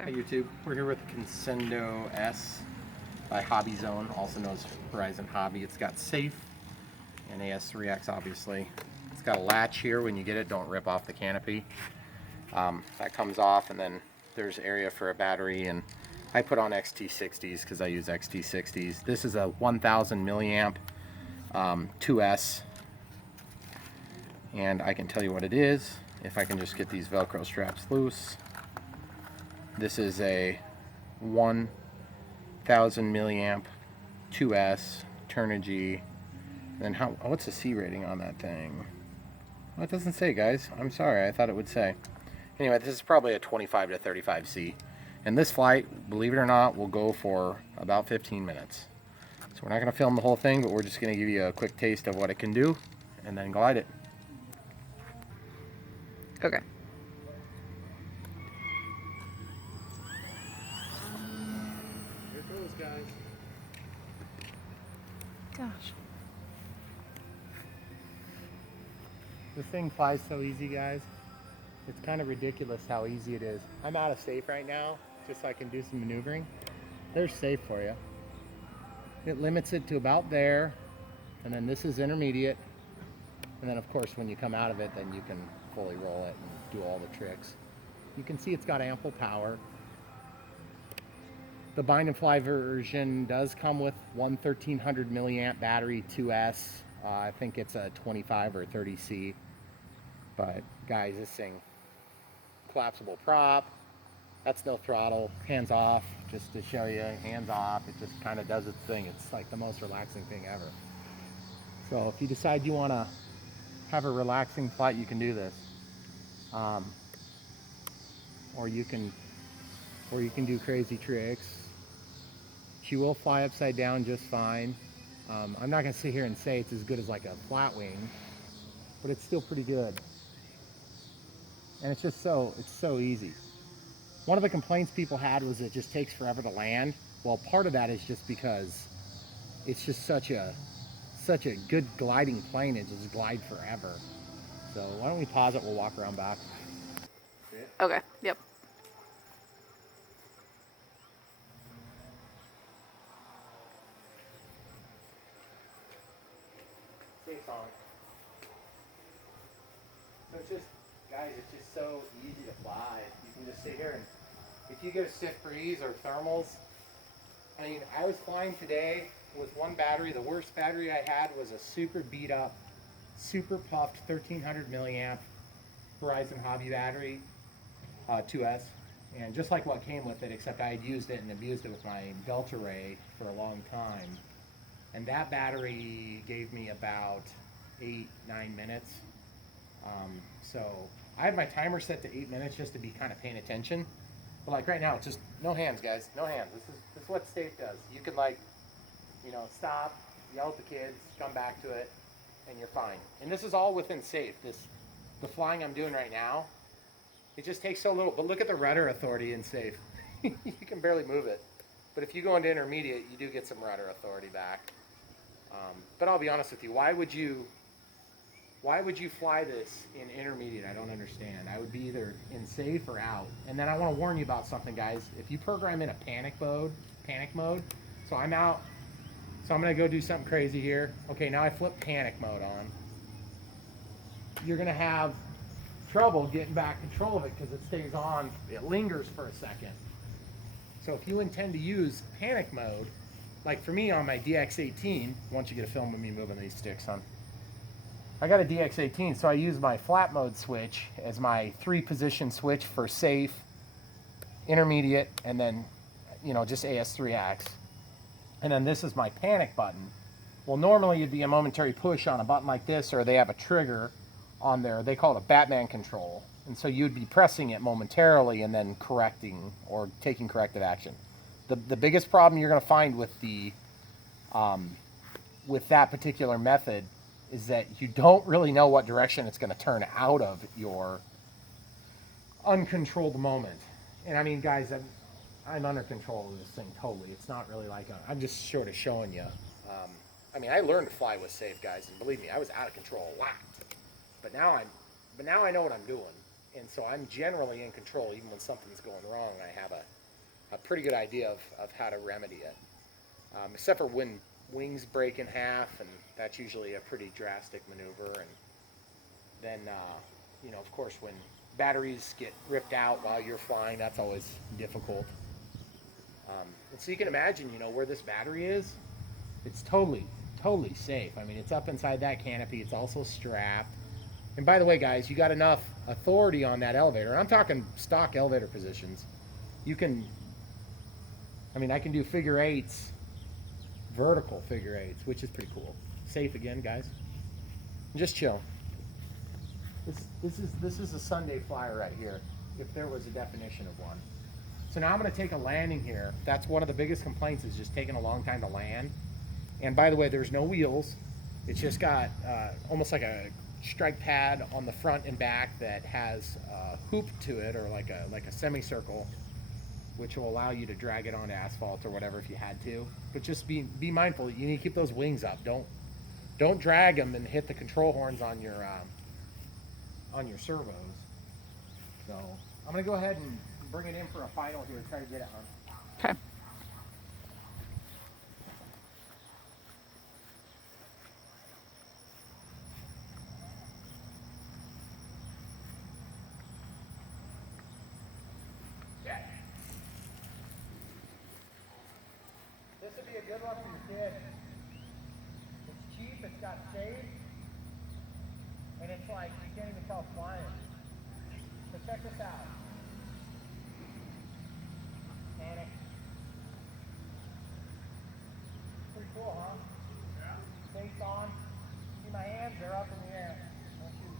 Hi YouTube, we're here with Conscendo S by Hobby Zone, also known as Horizon Hobby. It's got safe and AS3X obviously. It's got a latch here. When you get it, don't rip off the canopy. That comes off, and then there's area for a battery, and I put on XT60s because I use XT60s. This is a 1000 milliamp 2S, and I can tell you what it is if I can just get these Velcro straps loose. This is a 1000 milliamp 2S Turnigy. Then what's the C rating on that thing? Well, it doesn't say, guys. I'm sorry, I thought it would say. Anyway, this is probably a 25 to 35 C. And this flight, believe it or not, will go for about 15 minutes. So we're not going to film the whole thing, but we're just going to give you a quick taste of what it can do and then glide it. Okay. Here it goes, guys. Gosh. This thing flies so easy, guys. It's kind of ridiculous how easy it is. I'm out of safe right now, just so I can do some maneuvering. There's safe for you. It limits it to about there, and then this is intermediate. And then of course when you come out of it, then you can fully roll it and do all the tricks. You can see it's got ample power. The bind and fly version does come with one 1300 milliamp battery 2S. I think it's a 25 or 30C. But guys, this thing, collapsible prop. That's no throttle, hands off, just to show you, hands off. It just kind of does its thing. It's like the most relaxing thing ever. So if you decide you want to have a relaxing flight, you can do this. Or you can do crazy tricks. She will fly upside down just fine. I'm not gonna sit here and say it's as good as like a flat wing, but it's still pretty good. And it's so easy. One of the complaints people had was it just takes forever to land. Well, part of that is just because it's just such a good gliding plane. It just glide forever. So why don't we pause it? We'll walk around back. Okay. Yep. Safe's on. So it's just, guys, it's just so easy to fly. You can just sit here and if you get a stiff breeze or thermals, I mean, I was flying today with one battery. The worst battery I had was a super beat up, super puffed 1300 milliamp Horizon Hobby battery, 2S. And just like what came with it, except I had used it and abused it with my Delta Ray for a long time. And that battery gave me about 8-9 minutes. So I have my timer set to 8 minutes just to be kind of paying attention. But like right now, it's just no hands, guys, no hands. This is what safe does. You can like, you know, stop, yell at the kids, come back to it, and you're fine. And this is all within safe. The flying I'm doing right now, it just takes so little. But look at the rudder authority in safe. You can barely move it. But if you go into intermediate, you do get some rudder authority back. But I'll be honest with you, why would you fly this in intermediate? I don't understand. I would be either in safe or out. And then I want to warn you about something, guys. If you program in a panic mode, so I'm out, so I'm going to go do something crazy here. Okay, now I flip panic mode on. You're going to have trouble getting back control of it because it stays on, it lingers for a second. So if you intend to use panic mode, like for me on my DX18, once you get a film of me moving these sticks on, I got a DX18, so I use my flat mode switch as my 3-position switch for safe, intermediate, and then, you know, just AS3X. And then this is my panic button. Well, normally it'd be a momentary push on a button like this, or they have a trigger on there. They call it a Batman control. And so you'd be pressing it momentarily and then correcting or taking corrective action. The biggest problem you're going to find with with that particular method is that you don't really know what direction it's going to turn out of your uncontrolled moment. And I mean, guys, I'm under control of this thing totally. It's not really like I'm just sort of showing you. I mean, I learned to fly with safe, guys, and believe me, I was out of control a lot. But now I know what I'm doing, and so I'm generally in control. Even when something's going wrong, I have a pretty good idea of how to remedy it. Except for when wings break in half, and that's usually a pretty drastic maneuver. And then, you know, of course, when batteries get ripped out while you're flying, that's always difficult. And so you can imagine, you know, where this battery is, it's totally safe. I mean, it's up inside that canopy. It's also strapped. And by the way, guys, you got enough authority on that elevator. I'm talking stock elevator positions. You can, I mean, I can do figure eights, vertical figure eights, which is pretty cool. Safe again, guys. Just chill. This is a Sunday flyer right here, if there was a definition of one. So now I'm going to take a landing here. That's one of the biggest complaints, is just taking a long time to land. And by the way, there's no wheels. It's just got almost like a strike pad on the front and back that has a hoop to it, or like a semicircle, which will allow you to drag it onto asphalt or whatever if you had to. But just be mindful. You need to keep those wings up. Don't drag them and hit the control horns on your servos. So I'm gonna go ahead and bring it in for a final here. Try to get it on. Okay. This would be a good one for your kid. It's cheap, it's got shade, and it's like you can't even tell it's flying. So check this out. Panic. Pretty cool, huh? Yeah. Face on. See my hands? They're up in the air. Don't shoot.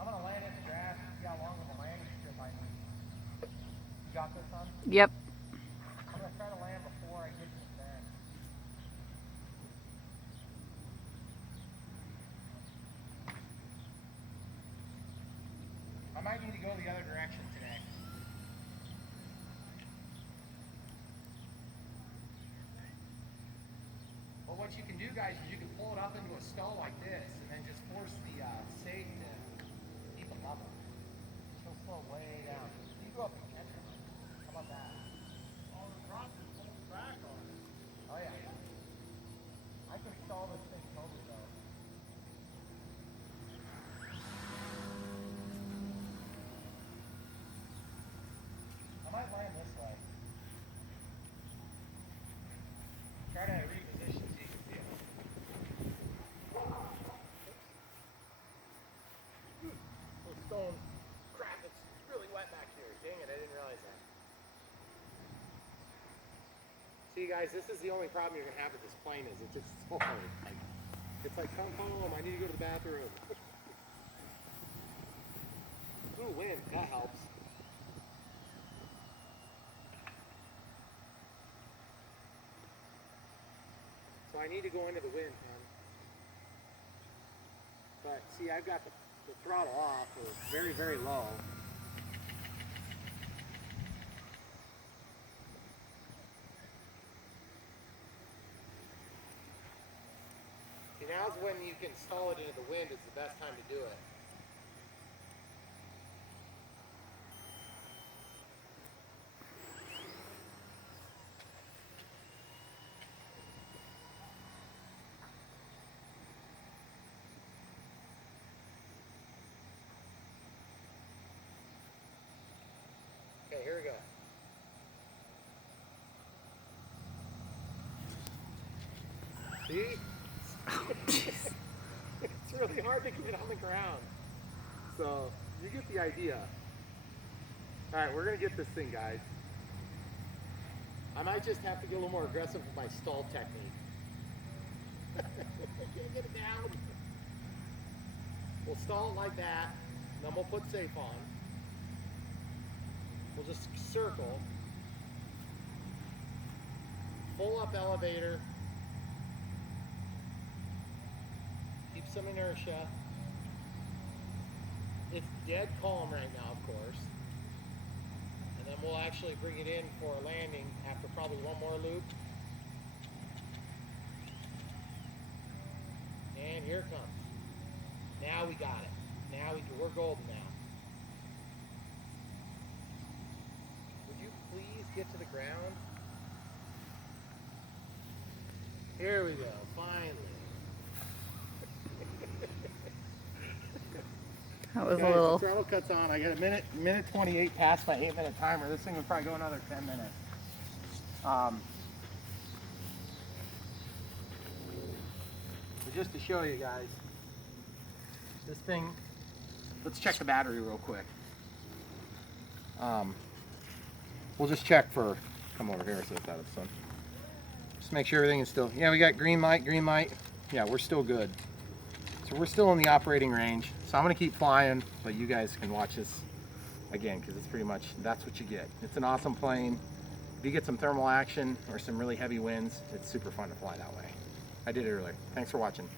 I'm gonna land in the grass and see how long of a landing strip I need. You got this, son? Yep. I'm gonna try to land before I get to the bend. I might need to go the other direction today. Well, what you can do, guys, is you can pull it up into a stall like this, and then just force the safe to keep it level. She'll slow way down. You go up and catch her. How about that? Oh, the drop is pulling back on it. Oh yeah. I can stall this thing totally though. I might land this way. Try to reposition so you can see it. Oh, stone. Crap, it's really wet back here. Dang it, I didn't realize that. See guys, this is the only problem you're going to have with this plane, is it's just so hard. It's like, come home, I need to go to the bathroom. Ooh, wind, that helps. So I need to go into the wind, man. But see, I've got the throttle off, or very, very low. See, now's when you can stall it into the wind, is the best time to do it. Okay, here we go. See? Oh, jeez. It's really hard to get on the ground. So, you get the idea. Alright, we're going to get this thing, guys. I might just have to get a little more aggressive with my stall technique. I can't get it down. We'll stall it like that, then we'll put safe on. We'll just circle. Full up elevator. Keep some inertia. It's dead calm right now, of course. And then we'll actually bring it in for a landing after probably one more loop. And here it comes. Now we got it. Now we're golden now. get to the ground. Here we go, finally. That was Guys, a little. the throttle cuts on. I got a minute 28 past my 8-minute timer. This thing will probably go another 10 minutes. But just to show you guys, this thing, let's check the battery real quick. We'll just check for, come over here so it's out of the sun. Just make sure everything is still, yeah, we got green light. Yeah, we're still good. So we're still in the operating range. So I'm gonna keep flying, but you guys can watch this again, because it's pretty much, that's what you get. It's an awesome plane. If you get some thermal action or some really heavy winds, it's super fun to fly that way. I did it earlier. Thanks for watching.